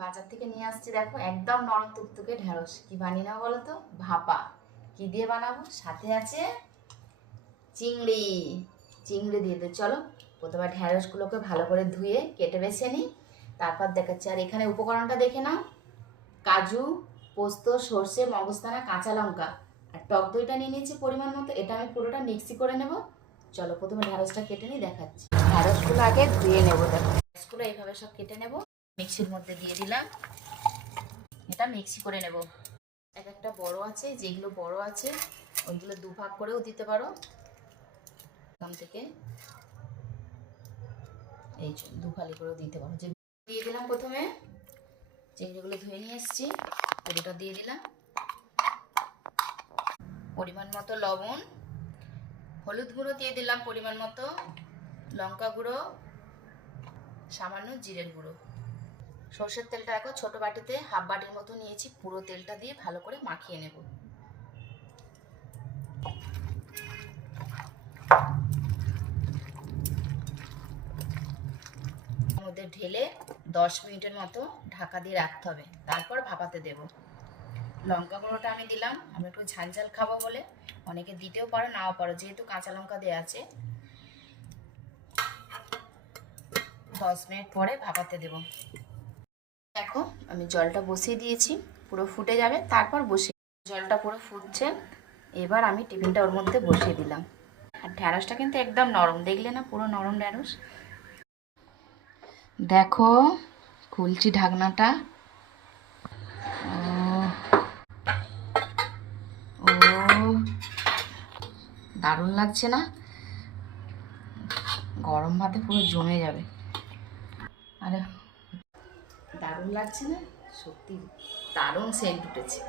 বাজার থেকে নিয়ে আসছি, দেখো একদম নরম তুকতুকে ঢেঁড়স। কি বানিয়ে নেবো বলো তো? ভাপা। কি দিয়ে বানাবো? সাথে আছে চিংড়ি। চিংড়ি দিয়ে দিই। চলো প্রথমে ঢেঁড়সগুলোকে ভালো করে ধুয়ে কেটে বেছে নিই, তারপর দেখাচ্ছি। আর এখানে উপকরণটা দেখে নাও। কাজু, পোস্ত, সর্ষে, মগজদানা, কাঁচা লঙ্কা আর টক দইটা নিয়ে নিয়েছি পরিমাণ মতো। এটা আমি পুরোটা মিক্সি করে নেব। চলো প্রথমে ঢেঁড়সটা কেটে নিই, দেখাচ্ছি। ঢেঁড়সগুলো আগে ধুয়ে নেবো। দেখো ঢেঁড়সগুলো এইভাবে সব কেটে নেব, মিক্সির মধ্যে দিয়ে দিলাম। এটা মিক্সি করে নেব। এক একটা বড় আছে, যেগুলো বড় আছে ওইগুলো দুভাগ করেও দিতে পারো। এখান থেকে এই দুফালি করেও দিতে পারো। যে দিয়ে দিলাম প্রথমে, চিংড়িগুলো ধুয়ে নিয়ে এসেছি, পুরোটা দিয়ে দিলাম। পরিমাণ মতো লবণ, হলুদ গুঁড়ো দিয়ে দিলাম পরিমাণ মতো, লঙ্কা গুঁড়ো, সামান্য জিরের গুঁড়ো। সর্ষের তেলটা দেখো ছোটো বাটিতে হাফ বাটির মতো নিয়েছি, পুরো তেলটা দিয়ে ভালো করে মাখিয়ে নেব। মধ্যে ঢেলে 10 মিনিটের মতো ঢাকা দিয়ে রাখতে হবে, তারপর ভাপাতে দেব। লঙ্কা গুঁড়োটা আমি দিলাম, আমি একটু ঝাল ঝাল খাবো বলে। অনেকে দিতেও পারো নাও পারো, যেহেতু কাঁচা লঙ্কা দেওয়া আছে। 10 মিনিট পরে ভাপাতে দেব। দেখো আমি জলটা বসিয়ে দিয়েছি, পুরো ফুটে যাবে তারপর বসিয়ে। জলটা পুরো ফুটছে, এবার আমি টিফিনটা ওর মধ্যে বসিয়ে দিলাম। আর ঢ্যাঁড়সটা কিন্তু একদম নরম, দেখলে না পুরো নরম ঢ্যাঁড়স। দেখো খুলছি ঢাকনাটা। ও দারুণ লাগছে না? গরম ভাতে পুরো জমে যাবে। আরে দারুণ লাগছে না? সত্যি দারুণ সেন্ট উঠেছে।